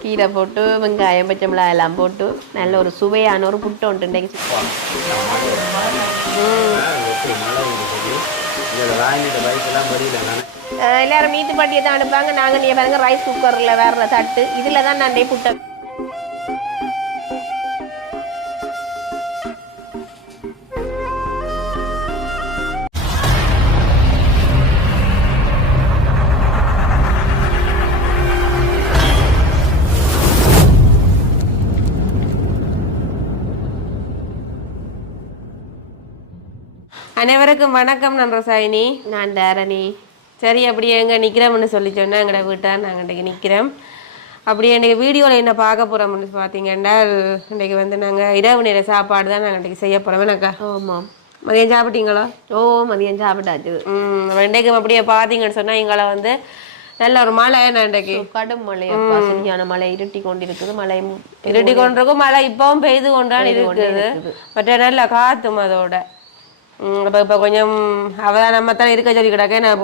கீரை போட்டு வெங்காயம் பச்சை மிளகாய் எல்லாம் போட்டு நல்ல ஒரு சுவையான ஒரு புட்டு ஒன்று இன்றைக்கு எல்லாரும் மீத்து பாட்டியை தான் அனுப்பாங்க நாங்கள் நீங்கள் பாருங்க ரைஸ் குக்கரில் வேற தட்டு இதில் தான் நான் புட்டை அனைவருக்கும் வணக்கம் நான் ரசாயினி. நான் தாரணி. சரி அப்படியே எங்கே நிற்கிறோம்னு சொல்லி சொன்னா எங்களோட வீட்டார் நாங்கள் இன்றைக்கி நிற்கிறோம் அப்படியே இன்றைக்கி வீடியோவில் என்ன பார்க்க போகிறோம்னு பார்த்தீங்கன்னா இன்றைக்கி வந்து நாங்கள் இரவு நேர சாப்பாடு தான் நாங்கள் இன்றைக்கி செய்ய போகிறோம் எனக்கா ஆமாம் மதியம் சாப்பிட்டீங்களா? ஓ மதியம் சாப்பிட்டாச்சு. ம் இன்றைக்கு அப்படியே பார்த்தீங்கன்னு சொன்னால் எங்களை வந்து நல்ல ஒரு மழை நான் இன்றைக்கு? கடும் மழை. சரியான மழை. இருட்டி கொண்டிருக்குது மழை இருட்டி கொண்டிருக்கும் மழை இப்பவும் பெய்து கொண்டான் இருக்குது. மற்ற நல்ல காத்தும் அதோட. அப்ப இப்ப கொஞ்சம் அவதான் நம்ம தான் இருக்க சொல்லி கிடக்க நான்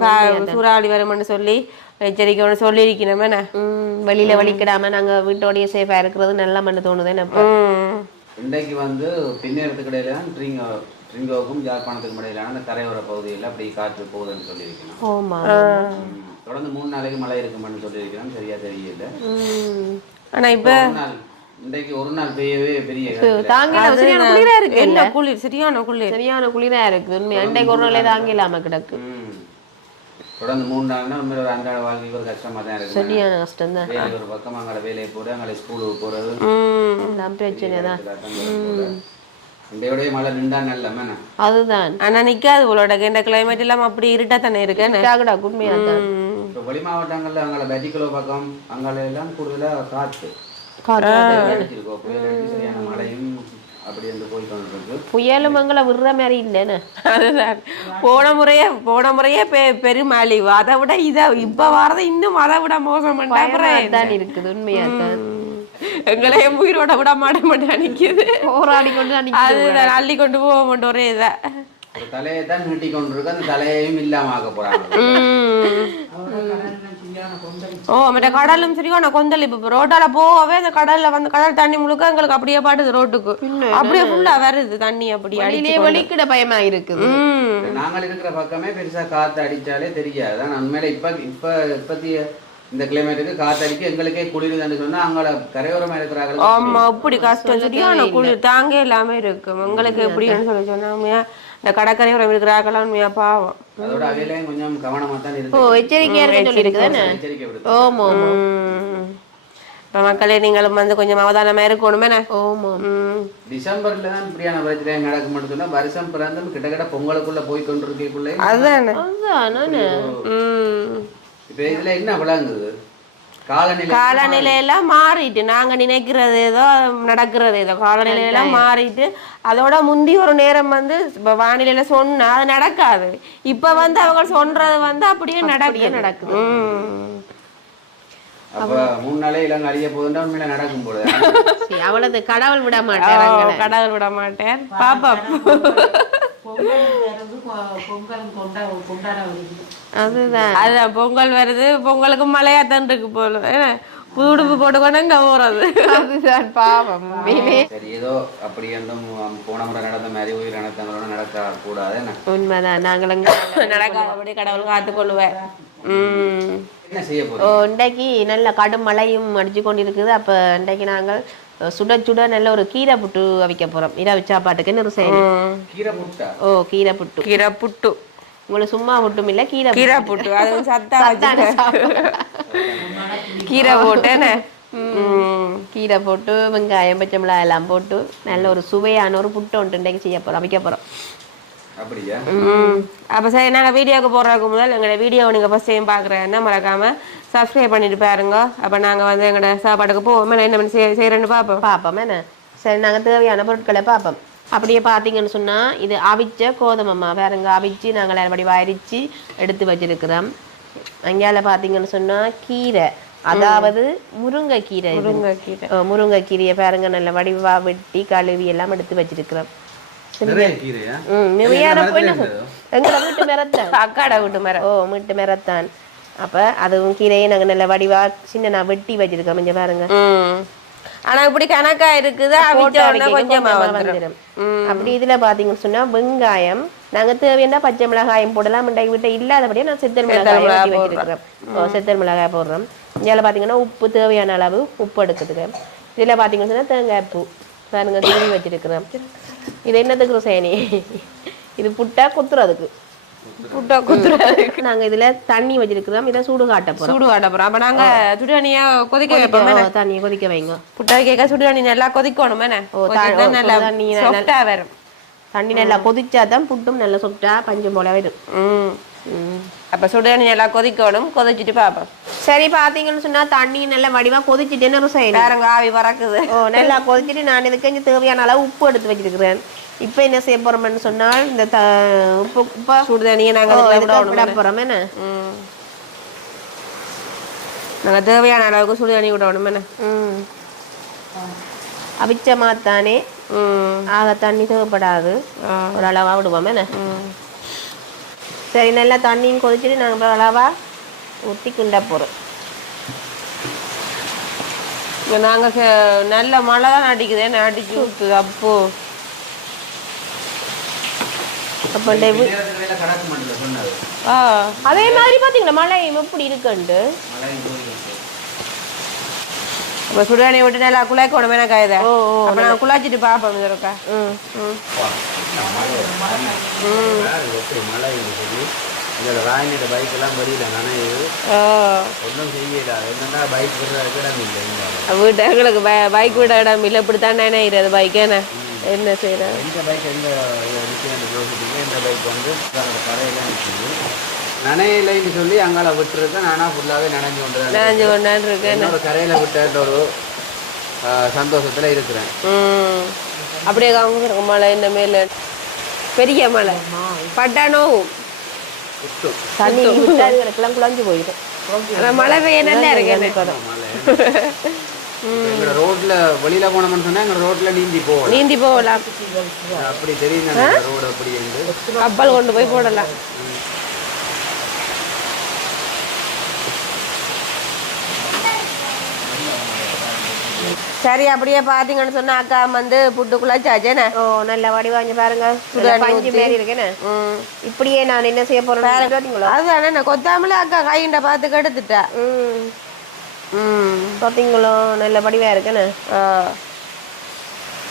கா- சூறாவளி வரும்னு சொல்லி எச்சரிக்கை ஒன்று சொல்லியிருக்கணும் ம், வெளியில வலிக்கிடாம நாங்க வீட்டோடய சேஃபா இருக்கிறது நல்ல மண்ணு தோணுது எனக்கு இன்றைக்கு வந்து தான் ட்ரிங்கோ ட்ரிங்கோக்கும் ஜாழ்ப்பாணத்துக்கும் இடையிலான அந்த கரையோர பகுதியில் அப்படி காற்று போகுதுன்னு சொல்லியிருக்கணும். தொடர்ந்து மூணு நாளைக்கு மழை இருக்குமென்னு சொல்லியிருக்கிறோம் சரியா தெரியல. ம். ஆனா இப்ப இன்றைக்கு ஒரு நாள் பெய்யவே பெரிய. தாங்கல சரியான குளிரா இருக்கு என்ன குளிர்? சரியான குளிர். சரியான குளிரா இருக்குது உண்மை அண்டைக்கு ஒரு நாளே தாங்க இல்லாம கிடக்கு. தொடர்ந்து மூணு நாள்னா உண்மையில ஒரு அன்றாட வாழ்க்கை ஒரு கஷ்டமா தான் இருக்கு. சரியான கஷ்டம் தான் ஒரு பக்கம் அங்கே வேலையை போடு அங்கே ஸ்கூலுக்கு போறது. ம் எல்லாம் பிரச்சனை தான் அதுதான். ஆனா நிக்காது உங்களோட இந்த கிளைமேட் எல்லாம் அப்படி இருட்டா தானே உண்மையா வெளி மாவட்டங்கள்ல அங்கே பெட்டிக்குளோ பக்கம் அங்கே எல்லாம் கூடுதலா காற்று. புயலும் அங்கே விடுற மாதிரி இல்லைன்னு. அதுதான். போன முறையே போன முறையே பெ பெருமழிவு. அதை விட இதை இப்ப வரது இன்னும் அதை விட மோசம் தான் இருக்குது உண்மையா தான் எங்களையும் உயிரோட விட மாட்ட மாட்டேன் நிக்குது போராடி கொண்டு. அதுதான் அள்ளி கொண்டு போக மாட்டோம் ஒரே இதை. ஒரு தலையை தான் நீட்டி கொண்டிருக்கு அந்த தலையையும் இல்லாம ஆக்க போறாங்க ஓ மற்ற கடலும் சரி நான் கொந்தல் இப்ப ரோட்டால போகவே அந்த கடல்ல வந்து கடல் தண்ணி முழுக்க எங்களுக்கு அப்படியே பாட்டுது ரோட்டுக்கு. அப்படியே ஃபுல்லா வருது தண்ணி அப்படி அடிச்சு வெளியிலே வலிக்கிட பயமா இருக்குது. ம். நாங்கள் இருக்கிற பக்கமே பெருசா காத்து அடிச்சாலே தெரியாது. உண்மையில இப்ப இப்ப இப்பத்திய இந்த கிளைமேட்டுக்கு காத்து அடிக்க எங்களுக்கே குளிருதுன்னு சொன்னா அங்கே கரையோரமா இருக்கிறார்கள். ஆமா அப்படி கஷ்டம். சரியான குளிர் தாங்க இல்லாம இருக்கும். உங்களுக்கு எப்படின்னு சொல்லி சொன்னா உண்மையா இந்த கடற்கரையோரம் இருக்கிறார்களா உண்மையா பாவம். அதோட அவையிலையும் கொஞ்சம் கவனமா தான் ஓ எச்சரிக்கையா இருக்க சொல்லியிருக்குதானே? எச்சரிக்கை விடுத்து ஓமோ ம். இப்ப மக்களே நீங்களும் வந்து கொஞ்சம் அவதானமா இருக்கணுமே ஓமோ டிசம்பர்ல தான் இப்படியான பிரச்சனை நடக்க மட்டும் சொன்னா வருஷம் பிறந்தும் கிட்டத்தட்ட பொங்கலுக்குள்ள போய் கொண்டிருக்கக்குள்ளே அதுதானே. அதுதான். இப்ப இதுல என்ன விளங்குது? காலநிலையெல்லாம் மாறிட்டு. நாங்க நினைக்கிறது ஏதோ நடக்கிறது ஏதோ. காலநிலையெல்லாம் மாறிட்டு அதோட முந்தி ஒரு நேரம் வந்து இப்ப வானிலையில சொன்னா அது நடக்காது. இப்ப வந்து அவங்க சொல்றது வந்து அப்படியே நடக்குது. நடக்குது. அவளது கடவுள் விட மாட்டாங்க கடவுள் விட மாட்டேன் பாப்பா. அதுதான். அதான் பொங்கல் வருது பொங்கலுக்கு மழையாத்தான் இருக்கு போல. உடுப்பு போட்டுக்கொண்டு இங்க போறது. அதுதான் பாவம் உண்மையிலே. சரி ஏதோ அப்படி இருந்தும் போன முறை நடந்த மாதிரி உயிர் அனர்த்தங்களோட நடக்க கூடாது என்ன? உண்மைதான் நாங்களும் நடக்காதபடி கடவுள் உம் செய்ய ஓ போறோம் இன்றைக்கு நல்ல கடும் மழையும் அடிச்சு கொண்டிருக்குது. அப்ப இன்றைக்கு நாங்கள் சுட சுட நல்ல ஒரு கீரை புட்டு அவிக்க போறோம். இரவு சாப்பாட்டுக்கு என்ன செய்யணும் கீரை முட்டை ஓ கீரை புட்டு. கீரை புட்டு. உங்களுக்கு சும்மா புட்டும் இல்ல கீரை கீரை புட்டு. அது சத்தா. கீரை போட்டு என்ன? உம். கீரை போட்டு வெங்காயம் பச்சை மிளகாய் எல்லாம் போட்டு நல்ல ஒரு சுவையான ஒரு புட்டு ஒன்று இன்றைக்கு செய்ய போறோம் அவிக்க போறோம். அப்படியா? உம். அப்ப சரி நாங்க வீடியோக்கு போடுறதுக்கு முதல் எங்களோட வீடியோவை நீங்க ஃபர்ஸ்ட் டைம் பாக்குறேன்னா மறக்காம சப்ஸ்கிரைப் பண்ணிட்டு பாருங்க. அப்ப நாங்க வந்து எங்களோட சாப்பாட்டுக்கு போவோம். என்ன பண்ணி செய்- செய்யறேன்னு பாப்போம். பார்ப்போம் என்ன? சரி நாங்கள் தேவையான பொருட்களை பார்ப்போம் அப்படியே பார்த்தீங்கன்னு சொன்னால் இது அவிச்ச கோதுமைம்மா வேறங்க அவிச்சு நாங்கள் அப்படி வரிச்சு எடுத்து வச்சிருக்கிறோம். அங்கால பார்த்தீங்கன்னு சொன்னால் கீரை. அதாவது முருங்கைக்கீரை இது. முருங்கைக்கீரை. ஓ, முருங்கைக்கீரையை பாருங்க நல்ல வடிவா வெட்டி கழுவி எல்லாம் எடுத்து வச்சிருக்கிறோம். நிறைய எங்களோட வீட்டு மரத்தான்? அக்காட வீட்டு மரம். ஓ வீட்டு மரத்தான். அப்போ அதுவும் கீரையை நாங்கள் நல்ல வடிவா சின்ன நான் வெட்டி வச்சிருக்கோம் இங்கே பாருங்க. ஆனா இப்படி கணக்கா இருக்குது? கொஞ்சமா கொஞ்சமா வந்துடும். அப்படி இதுல பாத்தீங்கன்னு சொன்னா வெங்காயம் நாங்க தேவையான பச்சை மிளகாயம் போடலாம். மிண்டாய் விட்ட இல்லாதபடியே நான் செத்தல் மிளகாய் வச்சிருக்கிறேன். ஓ, செத்தல் மிளகாய் போடுறோம். இதில் பாத்தீங்கன்னா உப்பு தேவையான அளவு உப்பு எடுக்குதுங்க. இதுல பாத்தீங்கன்னு சொன்னா தேங்காய் பூ. பாருங்க திரும்பி வச்சிருக்கிறேன். இது என்னத்துக்கு சேனி இது புட்டா குத்துறதுக்கு. புட்டா குத்துறாரு. நாங்க இதுல தண்ணி வச்சிருக்கிறோம். இதை சூடு காட்ட போறோம். சூடு காட்ட போறோம். அப்ப நாங்க சுடுதண்ணியா கொதிக்க வைப்போம். தண்ணியை கொதிக்க வைங்க. புட்டா கேட்க சுடுதண்ணி நல்லா கொதிக்கணும். என்ன? நல்லா சுடுதண்ணி நல்லா- வரும். தண்ணி நல்லா கொதிச்சாதான் புட்டும் நல்லா சொட்டா பஞ்சம் போல வரும். அப்ப சுடுதண்ணி நல்லா கொதிக்கணும். கொதிச்சுட்டு பாப்போம். சரி பாத்தீங்கன்னு சொன்னா தண்ணி நல்லா வடிவா கொதிச்சுட்டேன்னு ஒரு செய்யணும் ஆவி பறக்குது. நல்லா கொதிச்சுட்டு நான் இதுக்கு தேவையான அளவு உப்பு எடுத்து வச்சிருக்கிறேன். இப்போ என்ன செய்ய போறோம்னு சொன்னால் இந்த த உப்பு உப்பா? சுடுதண்ணியை நாங்க ஓ, அதுல இதுக்கு விடணும் விட போறோம் என்ன? ம். நாங்க தேவையான அளவுக்கு சுடுதண்ணி விடணும் என்ன? ம். அவிச்ச மாத்தானே ம். ஆக தண்ணி தேவைப்படாது. ஒரு அளவா விடுவோம் என்ன? சரி நல்லா தண்ணியும் கொதிச்சுட்டு நாங்கள் அளவா ஊற்றி கிண்ட போகிறோம் இங்க நாங்க கே- நல்ல மழை தான் அடிக்குது அடிச்சு ஊத்துது அப்போ. அப்போ ஆ. அதே மாதிரி பார்த்தீங்களா மழை எப்படி இருக்குண்டு அப்ப சுடுதண்ணி விட்டு நல்லா குழைக்கணும் என்ன காயுத ஓ, ஓ, அப்ப நாங்க குழாச்சிட்டு பாப்போம் இது இருக்கா ம் எப்படி இந்த ராயனோட பைக் எல்லாம் வெளியில நனையுது ஒன்றும் செய்யல. என்னன்னா பைக் விடுறதுக்கு இடம் இல்லை. வீட்டு எங்களுக்கு பைக் விட இடம் இல்லை. இப்படி தானே இது பைக். என்ன? என்ன செய்யறது? எந்த பைக் எந்த நிற்கிறேன் யோசிப்பீங்க இந்த பைக் வந்து கடையெல்லாம் நிற்குது நனையிலைன்னு சொல்லி அங்கால விட்டுருக்கேன் நானா ஃபுல்லாகவே நனைஞ்சு கொண்டு நனைஞ்சு கொண்டாந்து இருக்கு என்னோட கரையில் விட்ட ஒரு சந்தோஷத்துல இருக்கிறேன். அப்படியே காமிச்சிருக்க மழை. இந்த மேல பெரிய மழை. பட்டா நோவும் சுத்து தண்ணி விட்டா இதுக்கெல்லாம் குழஞ்சு போயிடும். மழை பெய்ய நல்லா இருக்கு எங்களோட ரோட்ல வெளியில போனோம்னு சொன்னா எங்க ரோட்ல நீந்தி போகலாம். நீந்தி போகலாம். அப்படி தெரியும் ரோடு அப்படி என்று. கப்பல் கொண்டு போய் போடலாம். சரி அப்படியே பாத்தீங்கன்னு சொன்னா அக்கா வந்து புட்டுக்குள்ள சாச்சேனே ஓ நல்ல வடிவாஞ்சு பாருங்க. பஞ்சு. மாரி இருக்குன்னு. ம். இப்படியே நான் என்ன செய்ய போறேன் அதுதானே நான் கொத்தாமலே அக்கா கையிட்ட பார்த்து கெடுத்துட்டா. ம். ம். பார்த்தீங்களோ நல்ல வடிவா இருக்குன்னு. ஆ.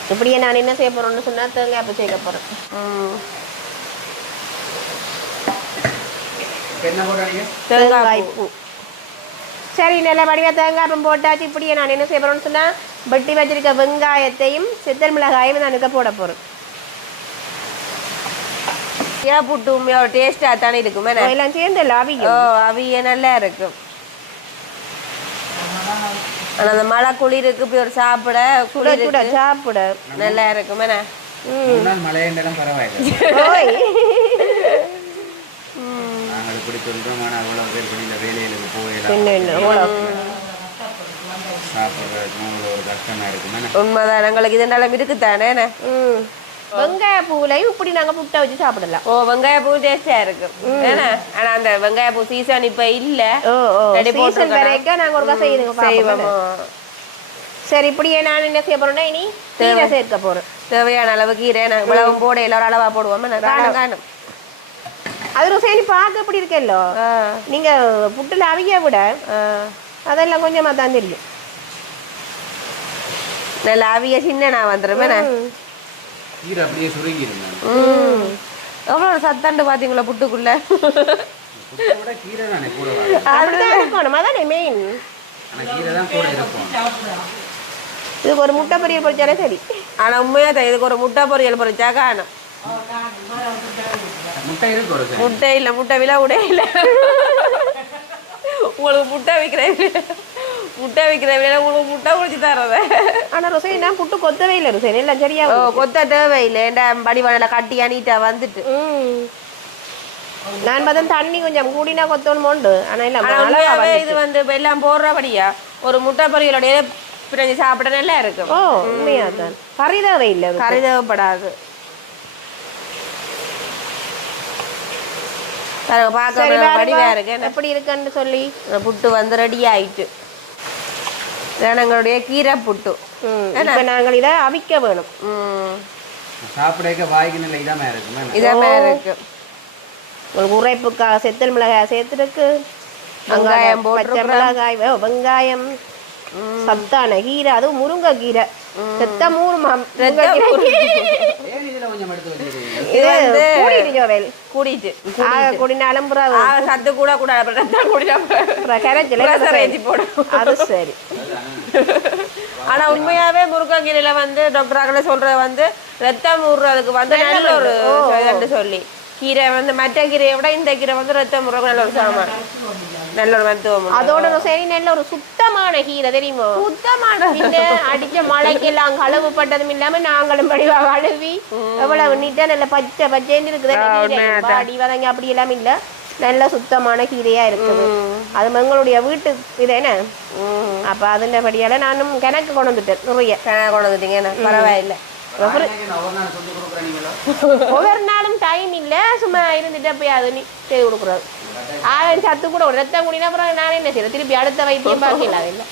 இப்படியே நான் என்ன செய்ய போறேன்னு சொன்னா தேங்காய் அப்ப சேர்க்க போறேன். என்ன தேங்காய் பூ. சரி நல்ல வடிவா தேங்காய் போட்டாச்சு. இப்படியே நான் என்ன செய்ய போறேன்னு சொன்னா வெட்டி வச்சிருக்க வெங்காயத்தையும் சித்தல் மிளகாயும் நான் இதை போட போறேன். ஏன் புட்டு உண்மையோட டேஸ்டா தானே இருக்கும்? எல்லாம் சேர்ந்து ஓ லாவியும் அவிய நல்லா இருக்கும். ஆனா அந்த மழை குளிருக்கு போய் ஒரு சாப்பிட சுட குளிருக்கு சாப்பிட. நல்லா இருக்கும். நாள் மழையெல்லாம் பரவாயில்லை. சொல்றோம் ஆனால் அவ்வளோ பேர் வெளியில வேலைகளுக்கு போகலாம் அவ்வளோ ஒரு இருக்குமே உண்மைதான். எங்களுக்கு இது நிலம்? ம். வெங்காய பூலையும் இப்படி நாங்க புட்டை வச்சு சாப்பிடலாம். ஓ வெங்காய பூ டேஸ்டா இருக்கும் ஏன்னா ஆனா அந்த வெங்காய பூ சீசன் இப்ப இல்ல. சீசன். வரைக்கும் நாங்க ஒரு செய்யுங்க செய்வோமோ. சரி இப்படியே நான் என்ன செய்ய போறேன்னா இனி கீரை சேர்க்க போறேன். தேவையான அளவுக்கு கீரை நான் இவ்வளவு போடையில ஒரு அளவா போடுவோம்? காணும் காணும். அது ருசேனி பார்க்க எப்படி இருக்கல்லோ? ஆ, நீங்க புட்டுல அவிய விட ஆ. அதெல்லாம் கொஞ்சமா தான் தெரியும். நல்ல அவிய சின்ன நான். வந்துடும் சத்தண்டு பாத்தீங்களா புட்டுக்குள்ள? புட்டை விட கீரை தானே கூட வரும் அப்படிதான் இருக்கணும் அதானே மெயின் ஆனால் இதுக்கு ஒரு முட்டை பொரியல் பொரிச்சாலே சரி. ஆனா உண்மையா தான் இதுக்கு ஒரு முட்டை பொரியல் பொரிச்சா காணும். முட்டை இல்ல முட்டை விலை உடைய இல்ல. உங்களுக்கு முட்டை விற்கிற முட்டை விற்கிற விலை உங்களுக்கு முட்டை பொரிச்சு தரத ஆனா ருசேனி நான் புட்டு கொத்தவே இல்லை ருசேனி எல்லாம் சரியா ஓ கொத்த தேவையில்லை ஏண்டா வடிவானில் கட்டி அணிட்டா வந்துட்டு. நான் பார்த்தா தண்ணி கொஞ்சம் கூடினா கொத்தணும் உண்டு. ஆனா இல்ல வந்துச்சு. இது வந்து இப்ப எல்லாம் போடுறபடியா ஒரு முட்டை பொரியலோடைய பிரிஞ்சு சாப்பிட நல்லா இருக்கும். ஓ உண்மையா தான் கறி தேவை இல்லை கறி தேவைப்படாது பாருங்க, சரி பார்க்க வடிவா வேற இருக்கு? எப்படி இருக்குன்னு சொல்லி. புட்டு வந்து ரெடி ஆயிட்டு. எங்களுடைய கீரை புட்டு. இப்ப நாங்கள் இதை அவிக்க வேணும். ம். சாப்பிடக்க வாய்க்கு நல்ல இதாம இருக்குமே? இதே மாதிரி இருக்கு. உங்களுக்கு உரைப்புக்காக செத்தல் மிளகாய் சேர்த்துருக்கு. வெங்காயம் பச்சை மிளகாய் வெங்காயம் சத்தான கீரை அதுவும் முருங்கை கீரை செத்த மூணுமாம் ஏன் இது வந்து கூடிட்டு. கூடினாலும் சத்து கூட கூட ஏத்தி போடும். அது சரி. ஆனா உண்மையாவே முருங்கைக்கீரையில வந்து டாக்டர் அகல சொல்றது வந்து ரத்தம் ஊறுறதுக்கு வந்து நல்ல ஒரு சொல்லி. கீரை வந்து மற்ற கீரையை விட இந்த கீரை வந்து ரத்தம் ஊறுறதுக்கு நல்ல ஒரு சாமான். நல்ல ஒரு மருத்துவம். அதோட சரி நல்ல ஒரு சுத்தமான கீரை தெரியுமா? சுத்தமான அடிச்ச மழைக்கெல்லாம் கழுவுப்பட்டதும் இல்லாம நாங்களும் படிவா கழுவி எவ்வளவு நீட்டா நல்ல பச்சை பச்சைன்னு இருக்குது. பாடி வதங்கி அப்படி எல்லாம் இல்ல. நல்ல சுத்தமான கீரையா இருக்குது. அது எங்களுடைய வீட்டு இது என்ன. அப்ப அதுன்றபடியால நானும் கணக்கு கொண்டு வந்துட்டேன் நிறைய. கணக்கு கொண்டு வந்துட்டீங்க? பரவாயில்ல. ஒவ்வொரு நாளும் டைம் இல்ல சும்மா இருந்துட்டு போய் அது நீ செய்து கொடுக்குறது. ஆயிரம் சத்து கூட ஒரு ரத்தம் குடினா அப்புறம் நானே என்ன செய்யறேன் திருப்பி அடுத்த வைத்தியம் பார்க்கல அது இல்ல.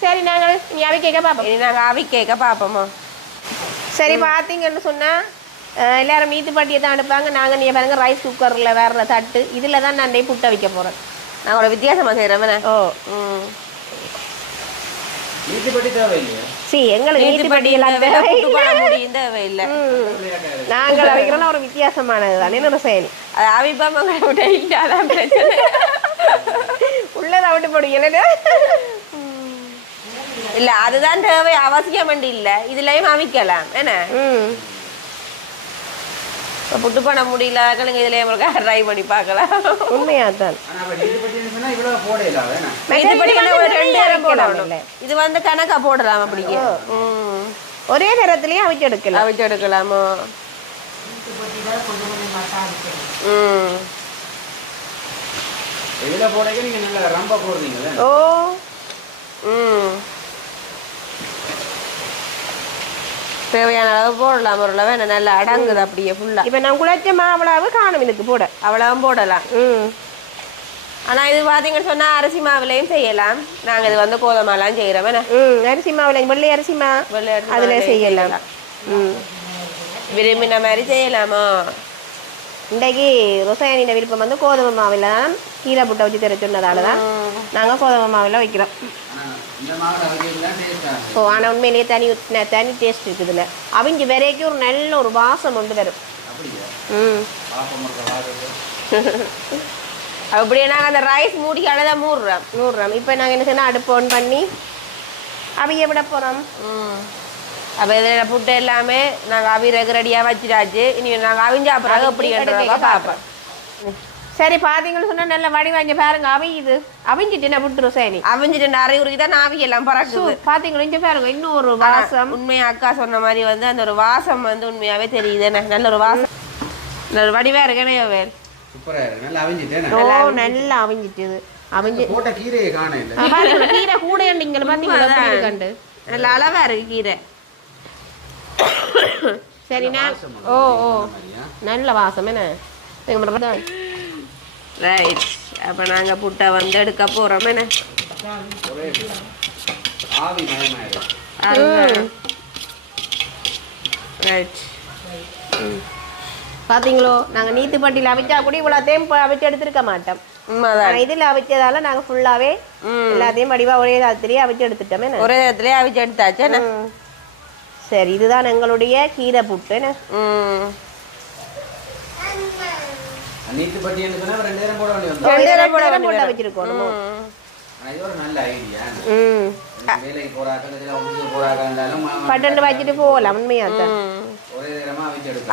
சரி நாங்கள் நீ அவை கேட்க பார்ப்போம் இனி நாங்க ஆவி கேட்க பாப்போமா சரி பார்த்தீங்கன்னு சொன்னா அஹ், எல்லாரும் மீத்து பட்டியை தான் அனுப்பாங்க நாங்க நீ பாருங்க ரைஸ் குக்கர்ல வேற தட்டு. இதுல தான் நான் புட்டை வைக்க போறேன். நாங்க ஒரு வித்தியாசமா செய்யறோம் என்ன? ஓ. ம். நீதி பட்டி தேவையில்லையா. சி எங்களுக்கு நீதி நீத்து பட்டி எல்லாம் பட்டியில தேவை. ம். நாங்கள் அவைக்கிறோம்னா ஒரு வித்தியாசமானது தானே. ஒரு செயல். அது அவிப்பாம விட இல்லை அதான் பிரச்சனை. உள்ளதை விட்டு போடுங்க இல்ல அதுதான் தேவை. அவசியம் இல்ல. இதுலயும் அவிக்கலாம். என்ன? புட்டு பண்ண முடியல. இதுலயும் ட்ரை பண்ணி பார்க்கலாம். உண்மையா தான் போடையில இது படி வந்து ஒரு ரெண்டு நிறைய நேரம் போடணும். வைக்கலாம்ல. இது வந்து கணக்கா போடலாம் அப்படிங்க ம். ஒரே நேரத்திலயும் அவிச்சு எடுக்கலாம். அவிச்சு எடுக்கலாமா? ம். இதுல போடைக்க நீங்க நல்ல ரம்ப போடுறீங்களே ஓ. ம். தேவையான அளவு போடலாம் ஒரு அளவு. நல்லா அடங்குது அப்படியே ஃபுல்லா இப்ப நான் குழைச்ச மாவளாவு காணும் இதுக்கு போட. அவ்வளவும் போடலாம். ம். ஆனா இது பாத்தீங்கன்னு சொன்னா அரிசி மாவுலையும் செய்யலாம். நாங்க இது வந்து கோதுமாலாம் செய்யறோம் என்ன? ம் அரிசி மாவுல வெள்ளை அரிசி மா வெள்ளை அரிசி அதுல மாவுலயும் செய்யலாம். ம். விரும்பின மாதிரி செய்யலாமா? இன்றைக்கு ருசாயனின் விருப்பம் வந்து கோதுமை மாவில் தான் கீரை புட்டை வச்சு தர சொன்னதால தான் நாங்கள் கோதுமை மாவில் வைக்கிறோம். ஆனா இந்த மாவுல வைக்கிறதுலாம் டேஸ்டா ஸோ ஆனால் உண்மையிலேயே தனி தனி டேஸ்ட் இருக்குதுல்ல அவிஞ்சு வரைக்கும் ஒரு நல்ல ஒரு வாசம் வந்து வரும். அப்படியா? ம். அப்படியே நாங்க அந்த ரைஸ் மூடி தான் மூடுறோம். நூறுறாம் இப்போ நாங்கள் என்ன செய்யணும்? அடுப்பு ஆன் பண்ணி அவிய விட போகிறோம் அப்ப இதுல புட்டு எல்லாமே நாங்க அவிரகு ரெடியா வச்சிடாச்சு இனி நாங்க அவிஞ்சா அப்புறம் எப்படி பார்ப்போம். சரி பார்த்தீங்கன்னு சொன்னால் நல்ல வடி வாங்கி பாருங்க. அவியுது. அவிஞ்சிட்டு நான் விட்டுரும் சரி அவிஞ்சிட்டு நிறைய தான் நாவி எல்லாம் பறக்குது. பார்த்தீங்களா இங்கே பாருங்க இன்னும் ஒரு வாசம். உண்மையா அக்கா சொன்ன மாதிரி வந்து அந்த ஒரு வாசம் வந்து உண்மையாவே தெரியுது. என்ன? நல்ல ஒரு வாசம். நல்ல ஒரு வடிவா இருக்கனே வேல். சூப்பரா நல்லா அவிஞ்சிட்டேன் ஓ நல்லா அவிஞ்சிட்டுது. அவிஞ்சு போட்ட கீரையை காண இல்ல? கீரை கூட நீங்கள் பார்த்தீங்களா எப்படி இருக்கண்டு நல்ல அளவா இருக்கு கீரை. சரிண்ணா வாசம் ஓ ஓ. மாதிரியா? நல்ல வாசம் என்ன? எங்க மட்டும் தான். ரைட் அப்ப நாங்க புட்டை வந்து எடுக்க போறோம் என்ன? ரைட் பாத்தீங்களோ? நாங்க நீத்து பட்டியில் அவிச்சா கூட இவ்வளோ தேம்பு அவிச்சு எடுத்திருக்க மாட்டோம். இதுல அவிச்சதால நாங்க ஃபுல்லாவே எல்லாத்தையும் வடிவா ஒரே ராத்திரியே அவிச்சு எடுத்துட்டோமே? ஒரே இடத்துல அவிச்சு எடுத்தாச்சு. சரி இதுதான் எங்களுடைய கீரை புட்டு பட்டண்டு வச்சுட்டு போகலாம் உண்மையா தான்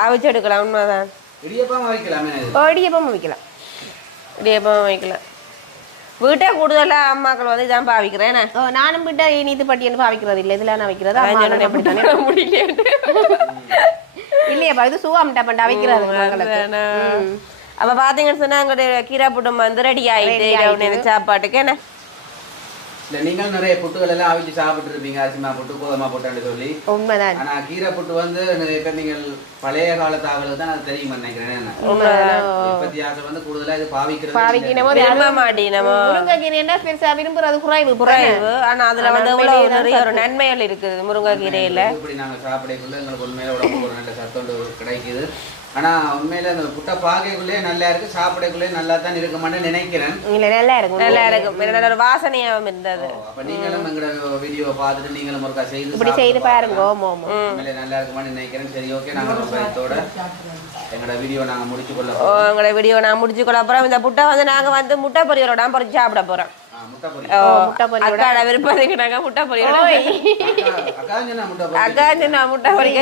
அவிச்சு எடுக்கலாம் உண்மைதான். இடியப்பம் வைக்கலாமே இடியப்பம் வைக்கலாம். இடியப்பம் வைக்கலாம். வீட்டை கூடுதலா அம்மாக்கள் வந்து இதான் பாவிக்கிறேன் என்ன? ஓ, நானும் விட்ட நீத்து பட்டியன்னு பாவிக்கிறது இல்லை. இதுல நான் வைக்கிறது முடியலையேன்னு. இல்லையாப்பா இது சுவாமிட்ட பண்ண அதானே. அப்ப பாத்தீங்கன்னு சொன்னா எங்களுடைய கீரை புட்டம் வந்து ரெடி நேர சாப்பாட்டுக்கு என்ன? இல்ல நீங்கள் நிறைய புட்டுகள் எல்லாம் அவிச்சு சாப்பிட்டு இருப்பீங்க அரிசிமா புட்டு கோதுமை புட்டுன்னு சொல்லி. உண்மைதான். ஆனா கீரை புட்டு வந்து நிறைய பேர் நீங்கள் பழைய காலத்து ஆளுக்கு தான் அது தெரியும் நினைக்கிறேன். இப்பத்தி வந்து கூடுதலா இது பாவிக்கிறது பாவிக்கணும். விரும்ப மாட்டேன் முருங்கைக்கீரை என்ன பெருசா விரும்புறது? குறைவு குறைவு. ஆனா அதுல வந்து நிறைய ஒரு நன்மைகள் இருக்குது முருங்கைக்கீரையில. இப்படி நாங்க சாப்பிடக்குள்ள எங்களுக்கு உண்மையில உடம்புக்கு ஒரு நல்ல சத்தம் கிடைக்குது. ஆனா உண்மையில அந்த புட்டை பாக்கைக்குள்ளே நல்லா இருக்கு சாப்பிடக்குள்ளே நல்லா தான் இருக்குமான்னு நினைக்கிறேன். இல்ல நல்லா இருக்கும். நல்லா இருக்கும். ஒரு வாசனையாகவும் இருந்தது. அப்ப நீங்களும் எங்களோட வீடியோ பார்த்துட்டு நீங்களும் ஒருக்கா செய்து இப்படி செய்து பாருங்க. ஓமோ ஓமோ உண்மையிலே நல்லா இருக்குமான்னு நினைக்கிறேன். சரி ஓகே நாங்க ரொம்ப இதோட எங்களோட வீடியோ நாங்க முடிச்சு கொள்ள ஓ, உங்களோட வீடியோ நான் முடிச்சுக்கொள்ள அப்புறம் இந்த புட்டை வந்து நாங்க வந்து முட்டை பொரியலோட தான் பொரிச்சு சாப்பிட போறோம். அக்காட முட்டை பொரியலோட அக்கா நான் முட்டை சொல்லி.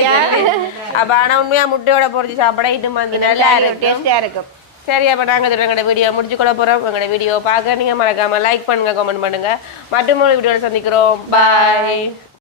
அப்ப ஆனா உண்மையா முட்டையோட பொரிச்சு சாப்பிட இது வந்து நல்லா இருக்கும். டேஸ்டியா இருக்கும். சரி அப்ப நாங்க இதோட எங்களோட வீடியோ முடிச்சு கொள்ள போறோம். எங்களோட வீடியோ பார்க்க நீங்க மறக்காம லைக் பண்ணுங்க கமெண்ட் பண்ணுங்க. மற்றும் ஒரு வீடியோல சந்திக்கிறோம். பாய்